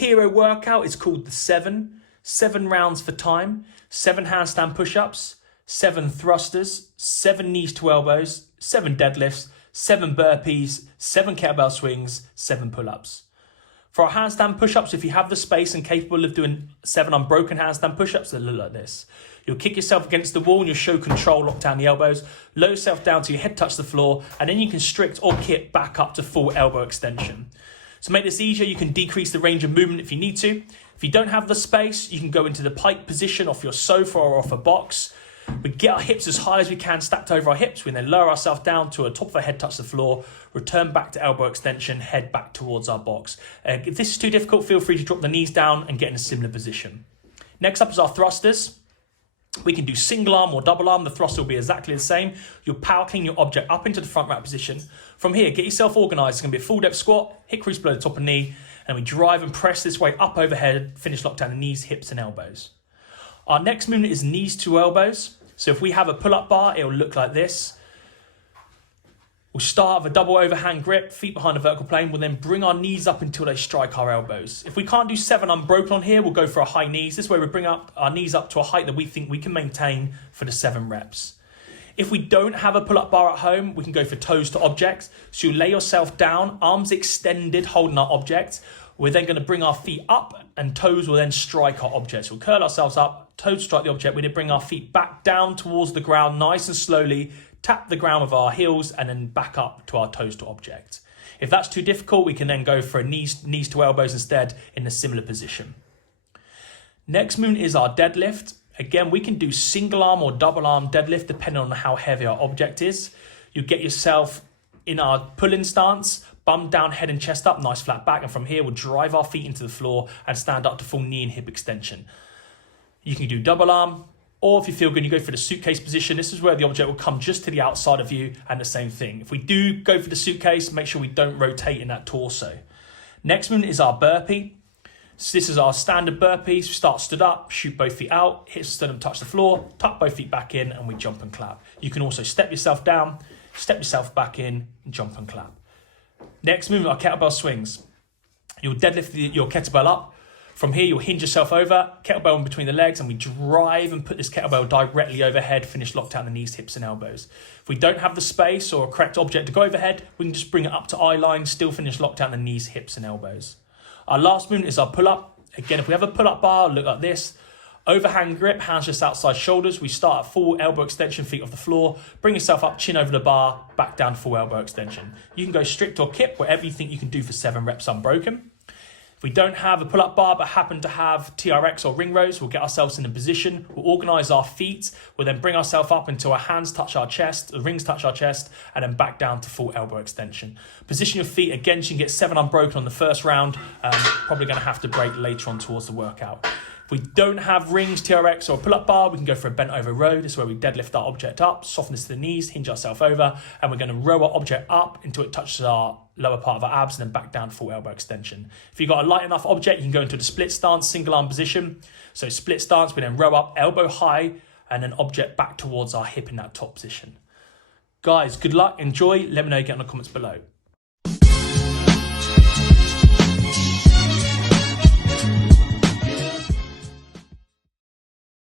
hero workout is called the 7 rounds for time, 7 handstand push-ups, 7 thrusters, 7 knees to elbows, 7 deadlifts, 7 burpees, 7 kettlebell swings, 7 pull-ups. For our handstand push-ups, if you have the space and capable of doing 7 unbroken handstand push-ups, they'll look like this. You'll kick yourself against the wall and you'll show control, lock down the elbows, lower yourself down till your head touch the floor, and then you can strict or kip back up to full elbow extension. To make this easier, you can decrease the range of movement if you need to. If you don't have the space, you can go into the pike position off your sofa or off a box. We get our hips as high as we can, stacked over our hips. We then lower ourselves down to the top of our head touch the floor, return back to elbow extension, head back towards our box. If this is too difficult, feel free to drop the knees down and get in a similar position. Next up is our thrusters. We can do single arm or double arm. The thruster will be exactly the same. You'll power clean your object up into the front rack position. From here, get yourself organized. It's going to be a full depth squat, hip crease below the top of the knee, and we drive and press this way up overhead, finish lock down the knees, hips, and elbows. Our next movement is knees to elbows. So if we have a pull-up bar, it'll look like this. We'll start with a double overhand grip, feet behind the vertical plane. We'll then bring our knees up until they strike our elbows. If we can't do 7 unbroken on here, we'll go for a high knees. This way we bring up our knees up to a height that we think we can maintain for the 7 reps. If we don't have a pull-up bar at home, we can go for toes to objects. So you lay yourself down, arms extended, holding our object. We're then going to bring our feet up and toes will then strike our object. We'll curl ourselves up, toes strike the object. We then bring our feet back down towards the ground nice and slowly, tap the ground with our heels and then back up to our toes to object. If that's too difficult, we can then go for a knees to elbows instead in a similar position. Next movement is our deadlift. Again, we can do single arm or double arm deadlift depending on how heavy our object is. You get yourself in our pull-in stance, bum down, head and chest up, nice flat back. And from here, we'll drive our feet into the floor and stand up to full knee and hip extension. You can do double arm, or if you feel good, you go for the suitcase position. This is where the object will come just to the outside of you, and the same thing. If we do go for the suitcase, make sure we don't rotate in that torso. Next movement is our burpee. So this is our standard burpee. So start stood up, shoot both feet out, hit sternum, touch the floor, tuck both feet back in, and we jump and clap. You can also step yourself down, step yourself back in, and jump and clap. Next movement are kettlebell swings. You'll deadlift your kettlebell up. From here, you'll hinge yourself over, kettlebell in between the legs, and we drive and put this kettlebell directly overhead, finish locked out the knees, hips, and elbows. If we don't have the space or a correct object to go overhead, we can just bring it up to eye line, still finish locked out the knees, hips, and elbows. Our last movement is our pull-up. Again, if we have a pull-up bar, look like this. Overhand grip, hands just outside shoulders. We start at full elbow extension, feet off the floor. Bring yourself up, chin over the bar, back down to full elbow extension. You can go strict or kip, whatever you think you can do for 7 reps unbroken. If we don't have a pull-up bar but happen to have TRX or ring rows, we'll get ourselves in a position. We'll organise our feet. We'll then bring ourselves up until our hands touch our chest, the rings touch our chest, and then back down to full elbow extension. Position your feet. Again, you can get 7 unbroken on the first round. Probably going to have to break later on towards the workout. If we don't have rings, TRX, or a pull-up bar, we can go for a bent over row. This is where we deadlift our object up, soften this to the knees, hinge ourselves over, and we're going to row our object up until it touches our lower part of our abs and then back down full elbow extension. If you've got a light enough object, you can go into the split stance, single arm position. So split stance, we then row up, elbow high, and then object back towards our hip in that top position. Guys, good luck, enjoy. Let me know, get in the comments below.